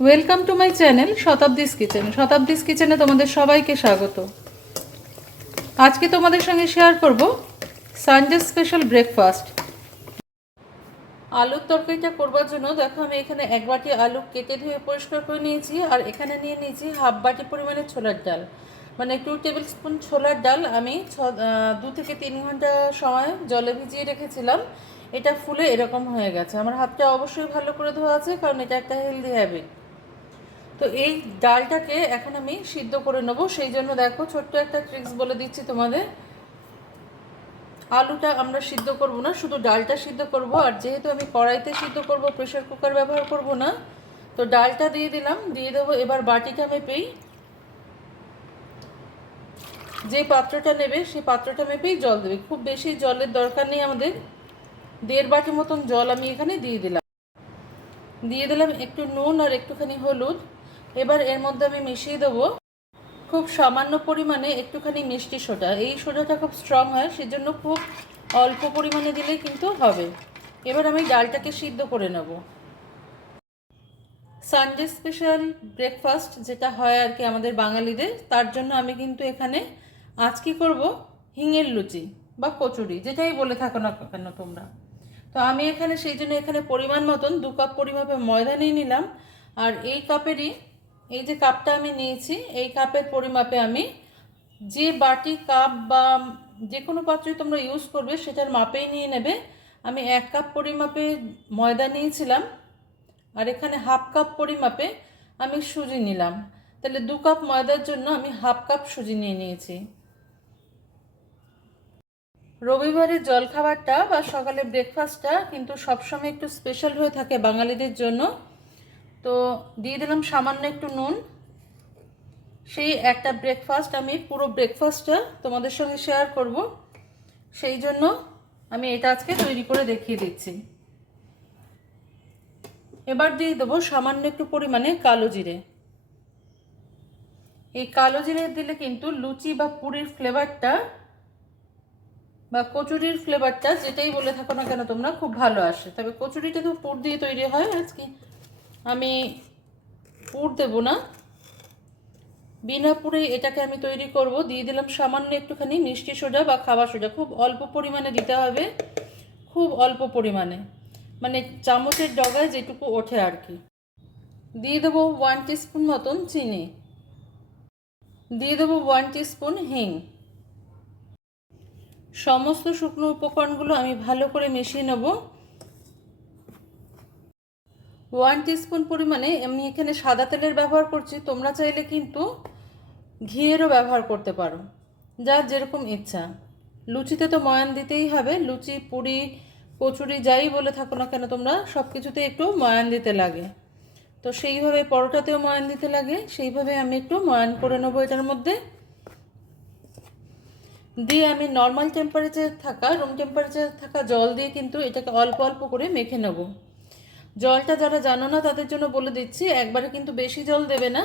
Welcome to my channel Shatabdi's kitchen. Shatabdi's কিচেনে তোমাদের সবাইকে স্বাগত। আজকে তোমাদের সঙ্গে শেয়ার করব সানডে স্পেশাল ব্রেকফাস্ট। আলুর তরকারিটা করবার জন্য দেখো আমি এখানে 1 বাটি আলু কেটে ধুয়ে পরিষ্কার করে নিয়েছি, আর এখানে নিয়ে নিয়েছি হাফ বাটি পরিমাণে ছোলার ডাল, মানে 2 টেবিল স্পুন ছোলার ডাল আমি 2 থেকে 3 ঘন্টা সময় জলে ভিজিয়ে রেখেছিলাম। এটা ফুলে এরকম হয়ে গেছে। আমার হাতটা অবশ্যই ভালো করে ধোয়া আছে, কারণ এটা একটা হেলদি হ্যাবিট। তো এই ডালটাকে এখন আমি সিদ্ধ করে নেব। সেই জন্য দেখো ছোট্ট একটা ট্রিক্স বলে দিচ্ছি তোমাদের। আলুটা আমরা সিদ্ধ করব না, শুধু ডালটা সিদ্ধ করব। আর যেহেতু আমি কড়াইতে সিদ্ধ করব, প্রেসার কুকার ব্যবহার করব না, তো ডালটা দিয়ে দিলাম, দিয়ে দেবো। এবার বাটিটা মেপেই, যে পাত্রটা নেবে সেই পাত্রটা মেপেই জল দেবে। খুব বেশি জলের দরকার নেই আমাদের। 1.5 বাটি মতন জল আমি এখানে দিয়ে দিলাম একটু নুন আর একটুখানি হলুদ। এবার এর মধ্যে আমি মিশিয়ে দেবো খুব সামান্য পরিমাণে একটুখানি মিষ্টি সোডা। এই সোডাটা খুব স্ট্রং হয়, সেজন্য খুব অল্প পরিমাণে দিলেই কিন্তু হবে। এবার আমি ডালটাকে সিদ্ধ করে নেব। সানডে স্পেশাল ব্রেকফাস্ট যেটা হয় আর কি আমাদের বাঙালিদের, তার জন্য আমি কিন্তু এখানে আজ কি করব, হিঙের লুচি বা কচুরি যেটাই বলে থাকো না কেন তোমরা। তো আমি এখানে সেই জন্য এখানে পরিমাণ মতন 2 কাপ পরিমাপে ময়দা নিয়ে নিলাম। আর এই কাপেরই, এই যে কাপটা আমি নিয়েছি, এই কাপের পরিমাপে আমি, যে বাটি কাপ বা যে কোনো পাত্রই তোমরা ইউজ করবে সেটার মাপেই নিয়ে নেবে। আমি 1 কাপ পরিমাপে ময়দা নিয়েছিলাম, আর এখানে হাফ কাপ পরিমাপে আমি সুজি নিলাম। তাহলে 2 কাপ ময়দার জন্য আমি হাফ কাপ সুজি নিয়ে নিয়েছি। রবিবারের জলখাবারটা বা সকালে ব্রেকফাস্টটা কিন্তু সবসময় একটু স্পেশাল হয়ে থাকে বাঙালিদের জন্য। তো দিয়ে দিলাম সামান্য একটু নুন। সেই একটা ব্রেকফাস্ট, আমি পুরো ব্রেকফাস্টটা তোমাদের সঙ্গে শেয়ার করব, সেই জন্য আমি এটা আজকে তৈরি করে দেখিয়ে দিচ্ছি। এবার দিয়ে দেবো সামান্য একটু পরিমাণে কালো জিরে। এই কালো জিরে দিলে কিন্তু লুচি বা পুরির ফ্লেভারটা বা কচুরির ফ্লেভারটা, যেটাই বলে থাকো না কেন তোমরা, খুব ভালো আসে। তবে কচুরিটা তো পুর দিয়ে তৈরি হয়, আজকে আমি পুর দেবো না, বিনা পুরে এটাকে আমি তৈরি করব। দিয়ে দিলাম সামান্য একটুখানি মিষ্টি সোডা বা খাবার সোডা, খুব অল্প পরিমাণে দিতে হবে, খুব অল্প পরিমাণে, মানে চামচের ডগায় যেটুকু ওঠে আর কি। দিয়ে দেবো 1 টিস্পুন মতন চিনি, দিয়ে দেবো 1 টিস্পুন হিং। সমস্ত শুকনো উপকরণগুলো আমি ভালো করে মিশিয়ে নেব। 1 টিস্পুন পরিমাণে আমি এখানে সাদা তেলের ব্যবহার করছি, তোমরা চাইলে কিন্তু ঘিয়েরও ব্যবহার করতে পারো, যার যেরকম ইচ্ছা। লুচিতে তো ময়ান দিতেই হবে, লুচি পুরি কচুরি যাই বলে থাকো না কেন তোমরা, সব কিছুতে একটু ময়ান দিতে লাগে। তো সেইভাবে পরোটাতেও ময়ান দিতে লাগে, সেইভাবে আমি একটু ময়ান করে নেবো এটার মধ্যে। দিয়ে আমি নর্মাল টেম্পারেচার থাকা, রুম টেম্পারেচার থাকা জল দিয়ে কিন্তু এটাকে অল্প অল্প করে মেখে নেব। জলটা যারা জানো না তাদের জন্য বলে দিচ্ছি, একবারে কিন্তু বেশি জল দেবে না,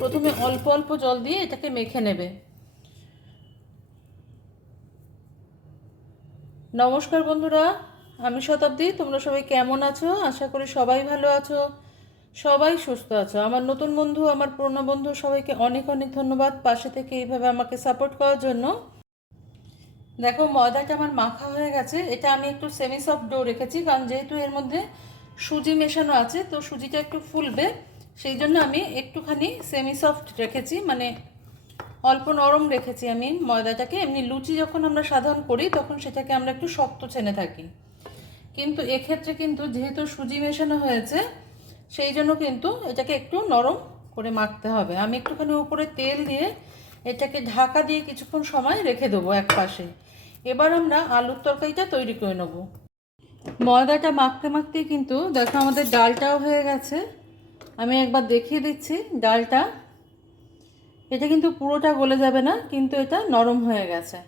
প্রথমে অল্প অল্প জল দিয়ে এটাকে মেখে নেবে। নমস্কার বন্ধুরা, আমি শতাব্দী। তোমরা সবাই কেমন আছো? আশা করি সবাই ভালো আছো, সবাই সুস্থ আছো। আমার নতুন বন্ধু, আমার পুরনো বন্ধু, সবাইকে অনেক অনেক ধন্যবাদ পাশে থেকে এইভাবে আমাকে সাপোর্ট করার জন্য। দেখো ময়দাটা আমার মাখা হয়ে গেছে। এটা আমি একটু সেমি সফট ডো রেখেছি, কারণ যেহেতু এর মধ্যে সুজি মেশানো আছে, তো সুজিটা একটু ফুলবে, সেই জন্য আমি একটুখানি সেমি সফট রেখেছি, মানে অল্প নরম রেখেছি আমি ময়দাটাকে। এমনি লুচি যখন আমরা সাধারণ করি তখন সেটাকে আমরা একটু শক্ত ছেনে থাকি, কিন্তু এক্ষেত্রে কিন্তু যেহেতু সুজি মেশানো হয়েছে, সেই জন্য কিন্তু এটাকে একটু নরম করে মাখতে হবে। আমি একটুখানি উপরে তেল দিয়ে এটাকে ঢাকা দিয়ে কিছুক্ষণ সময় রেখে দেবো এক পাশে। এবার আমরা আলুর তরকারিটা তৈরি করে নেব। ময়দাটা মাখতে মাখতেই কিন্তু দেখো আমাদের ডালটাও হয়ে গেছে। আমি একবার দেখিয়ে দিচ্ছি ডালটা। এটা কিন্তু পুরোটা গলে যাবে না, কিন্তু এটা নরম হয়ে গেছে।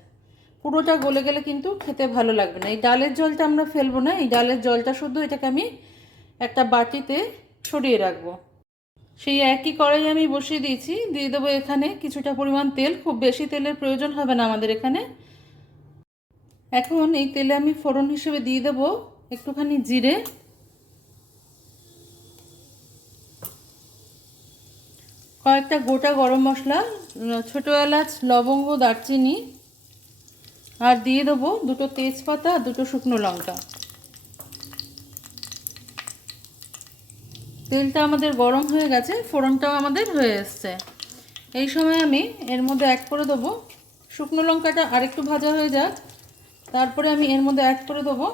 পুরোটা গলে গেলে কিন্তু খেতে ভালো লাগবে না। এই ডালের জলটা আমরা ফেলবো না, এই ডালের জলটা শুধু এটাকে আমি একটা বাটিতে ছড়িয়ে রাখবো। সেই একই কড়াই আমি বসিয়ে দিয়েছি, দিয়ে দেবো এখানে কিছুটা পরিমাণ তেল। খুব বেশি তেলের প্রয়োজন হবে না আমাদের এখানে। এখন এই তেলে আমি ফোড়ন হিসেবে দিয়ে দেবো একটুখানি জিরে, কয়েকটা গোটা গরম মশলা, ছোটো এলাচ, লবঙ্গ, দারচিনি, আর দিয়ে দেবো দুটো তেজপাতা আর দুটো শুকনো লঙ্কা। তেলটা আমাদের গরম হয়ে গেছে, ফোড়নটাও আমাদের হয়ে এসছে। এই সময় আমি এর মধ্যে অ্যাড করে দেবো শুকনো লঙ্কাটা আরেকটু ভাজা হয়ে যাক, তারপরে আমি এর মধ্যে অ্যাড করে দেবো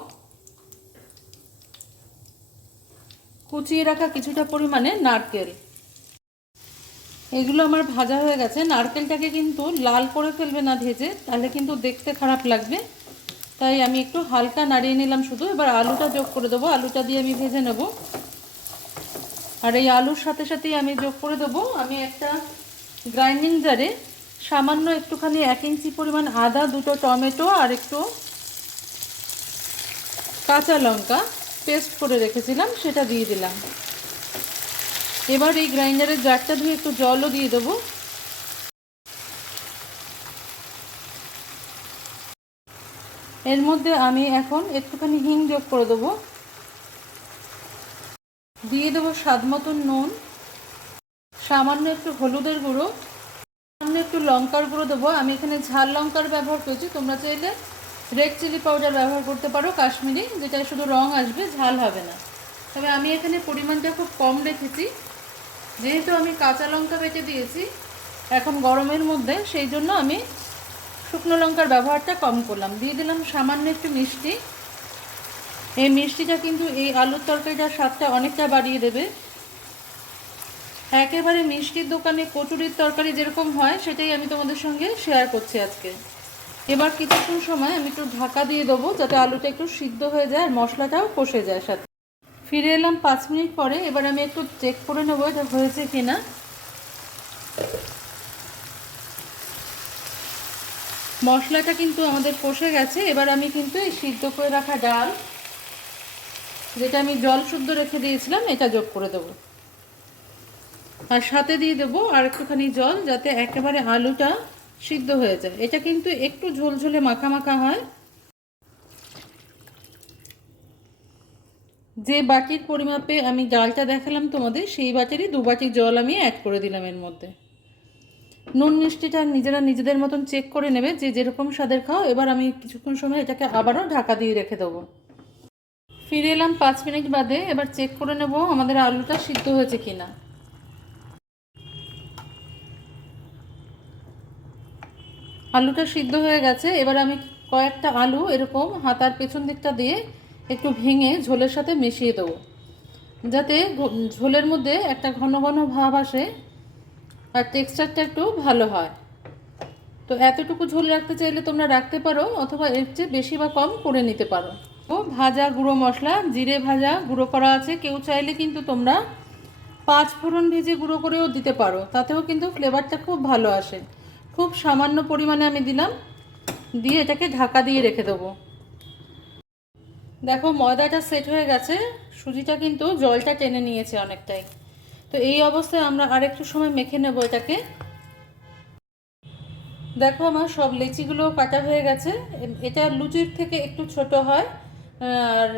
কুচিয়ে রাখা কিছুটা পরিমাণে নারকেল। এগুলো আমার ভাজা হয়ে গেছে। নারকেলটাকে কিন্তু লাল করে ফেলবে না ভেজে, তাহলে কিন্তু দেখতে খারাপ লাগবে, তাই আমি একটু হালকা নাড়িয়ে নিলাম শুধু। এবার আলুটা যোগ করে দেবো, আলুটা দিয়ে আমি ভেজে নেব। আর এই আলুর সাথে সাথেই আমি যোগ করে দেবো আমি একটা গ্রাইন্ডিং জারে সামান্য একটুখানি 1 ইঞ্চি পরিমাণ আদা, দুটো টমেটো আর একটু কাঁচা লঙ্কা পেস্ট করে রেখেছিলাম, সেটা দিয়ে দিলাম। এবার এই গ্রাইন্ডারের জারটা ধুয়ে একটু জলও দিয়ে দেবো। এর মধ্যে আমি এখন একটুখানি হিং যোগ করে দেবো, দিয়ে দেবো স্বাদ মতন নুন, সামান্য একটু হলুদের গুঁড়ো, সামান্য একটু লঙ্কার গুঁড়ো দেবো। আমি এখানে ঝাল লঙ্কার ব্যবহার করেছি, তোমরা চাইলে রেড চিলি পাউডার ব্যবহার করতে পারো, কাশ্মীরি, যেটা শুধু রং আসবে, ঝাল হবে না। তবে আমি এখানে পরিমাণটা খুব কম রেখেছি, যেহেতু আমি কাঁচা লঙ্কা বেটে দিয়েছি এখন গরমের মধ্যে, সেই জন্য আমি শুকনো লঙ্কার ব্যবহারটা কম করলাম। দিয়ে দিলাম সামান্য একটু মিষ্টি। এই মিষ্টিটা কিন্তু এই আলুর তরকারিটার স্বাদটা অনেকটা বাড়িয়ে দেবে। একেবারে মিষ্টির দোকানে কচুরির তরকারি যেরকম হয় সেটাই আমি তোমাদের সঙ্গে শেয়ার করছি আজকে। এবার কিছুক্ষণ সময় আমি একটু ঢাকা দিয়ে দেবো, যাতে আলুটা একটু সিদ্ধ হয়ে যায় আর মশলাটাও কষে যায় সাথে। ফিরে এলাম 5 মিনিট পরে। এবার আমি একটু চেক করে নেবো এটা হয়েছে কিনা। মশলাটা কিন্তু আমাদের কষে গেছে। এবার আমি কিন্তু এই সিদ্ধ করে রাখা ডাল, যেটা আমি জল শুদ্ধ রেখে দিয়েছিলাম, এটা যোগ করে দেবো। আর সাথে দিয়ে দেবো আর একটুখানি জল, যাতে একেবারে আলুটা সিদ্ধ হয়ে যায়। এটা কিন্তু একটু ঝোলঝোলে মাখা মাখা হয়। যে বাটির পরিমাপে আমি ডালটা দেখালাম তোমাদের, সেই বাটিরই 2 বাটি জল আমি অ্যাড করে দিলাম এর মধ্যে। নুন মিষ্টিটা নিজেরা নিজেদের মতন চেক করে নেবে, যে যেরকম স্বাদের খাও। এবার আমি কিছুক্ষণ সময় এটাকে আবারও ঢাকা দিয়ে রেখে দেবো। ফিরে এলাম 5 মিনিট বাদে। এবার চেক করে নেব আমাদের আলুটা সিদ্ধ হয়েছে কিনা। আলুটা সিদ্ধ হয়ে গেছে। এবার আমি কয়েকটা আলু এরকম হাতার পেছন দিকটা দিয়ে একটু ভেঙে ঝোলের সাথে মিশিয়ে দেবো, যাতে ঝোলের মধ্যে একটা ঘন ঘন ভাব আসে আর টেক্সচারটা একটু ভালো হয়। তো এতটুকু ঝোল রাখতে চাইলে তোমরা রাখতে পারো, অথবা এর চেয়ে বেশি বা কম করে নিতে পারো। ও ভাজা গুঁড়ো মশলা, জিরে ভাজা গুঁড়ো করা আছে। কেউ চাইলে কিন্তু তোমরা 5 ফোড়ন ভেজে গুঁড়ো করেও দিতে পারো, তাতেও কিন্তু ফ্লেভারটা খুব ভালো আসে। খুব সামান্য পরিমাণে আমি দিলাম, দিয়ে এটাকে ঢাকা দিয়ে রেখে দেবো। দেখো ময়দাটা সেট হয়ে গেছে, সুজিটা কিন্তু জলটা টেনে নিয়েছে অনেকটাই। তো এই অবস্থায় আমরা আরেকটু সময় মেখে নেব এটাকে। দেখো আমার সব লেচিগুলো কাটা হয়ে গেছে। এটা লুচির থেকে একটু ছোট হয় আর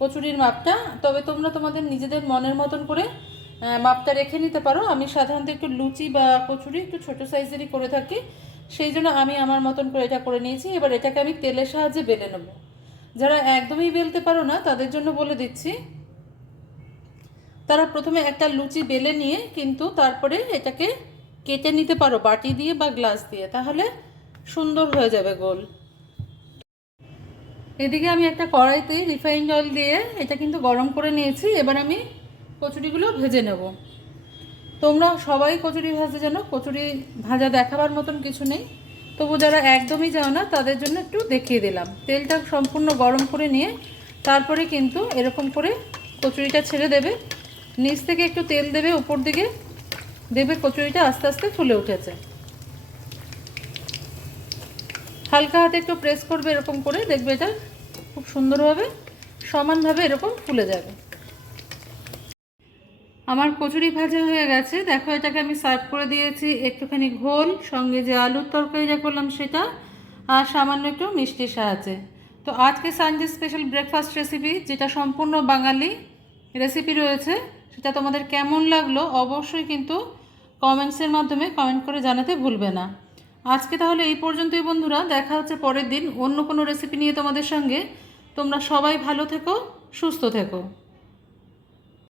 কচুরির মাপটা, তবে তোমরা তোমাদের নিজেদের মনের মতন করে মাপটা রেখে নিতে পারো। আমি সাধারণত একটু লুচি বা কচুরি একটু ছোট সাইজেরই করে থাকি, সেই জন্য আমি আমার মতন করে এটা করে নিয়েছি। এবার এটাকে আমি তেলের সাহায্যে বেলে নেব। যারা একদমই বেলতে পারো না তাদের জন্য বলে দিচ্ছি, তারা প্রথমে একটা লুচি বেলে নিয়ে কিন্তু তারপরে এটাকে কেটে নিতে পারো বাটি দিয়ে বা গ্লাস দিয়ে, তাহলে সুন্দর হয়ে যাবে গোল। এদিকে আমি একটা কড়াইতে রিফাইন্ড অয়েল দিয়ে এটা কিন্তু গরম করে নিয়েছি। এবার আমি কচুরিগুলো ভেজে নেব। তোমরা সবাই কচুরি ভাজতে জানো, কচুরি ভাজা দেখাবার মতন কিছু নেই, তবু যারা একদমই জানো না তাদের জন্য একটু দেখিয়ে দিলাম। তেলটা সম্পূর্ণ গরম করে নিয়ে তারপরে কিন্তু এরকম করে কচুরিটা ছেড়ে দেবে, নিচ থেকে একটু তেল দেবে, উপর দিকে দেবে, কচুরিটা আস্তে আস্তে ফুলে উঠেছে। হালকা হাতে একটু প্রেস করবে এরকম করে, দেখবে এটা খুব সুন্দরভাবে সমানভাবে এরকম ফুলে যাবে। আমার কচুরি ভাজা হয়ে গেছে। দেখো এটাকে আমি সার্ভ করে দিয়েছি একটুখানি ঘোল, সঙ্গে যে আলুর তরকারিটা করলাম সেটা, আর সামান্য একটু মিষ্টির সাহায্যে। তো আজকে সানডে স্পেশাল ব্রেকফাস্ট রেসিপি, যেটা সম্পূর্ণ বাঙালি রেসিপি রয়েছে, সেটা তোমাদের কেমন লাগলো অবশ্যই কিন্তু কমেন্টসের মাধ্যমে কমেন্ট করে জানাতে ভুলবে না। আজকে তাহলে এই পর্যন্তই বন্ধুরা, দেখা হচ্ছে পরের দিন অন্য কোনো রেসিপি নিয়ে তোমাদের সঙ্গে। তোমরা সবাই ভালো থেকো, সুস্থ থেকো।